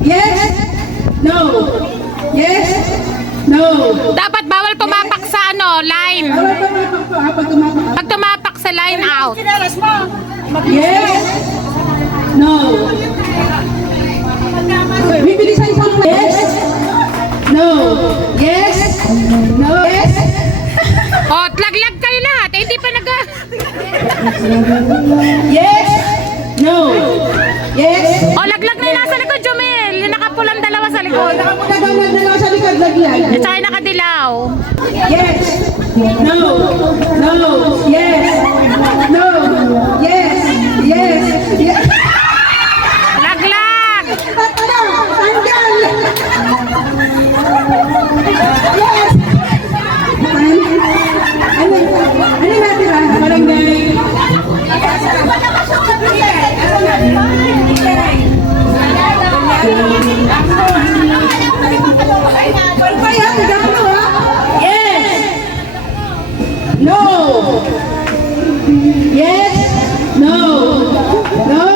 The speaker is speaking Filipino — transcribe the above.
Yes. No. Yes. No. Dapat bawal tumapak sa ano, line. Bawal tumapak po, pag tumapak. Pag tumapak sa line, out. Yes. No. Bibilisan po. Yes. No. Yes. No. Yes. O, laglag kayo lahat. Eh, hindi pa nag... Yes. No. Yes. O, laglag na yung nasa likod, Jumel. Yung nakapulang dalawa sa likod. Nakapunagawag na lang sa likod, lagyan. At saka yung nakadilaw. Yes. No. No. Yes. No. Yes. Yes. Yes. Laglag! Tanggal! Tanggal! Yes! Ano natira? Barangay. Pagpayat, gano ha? Yes! No! Yes! No! No!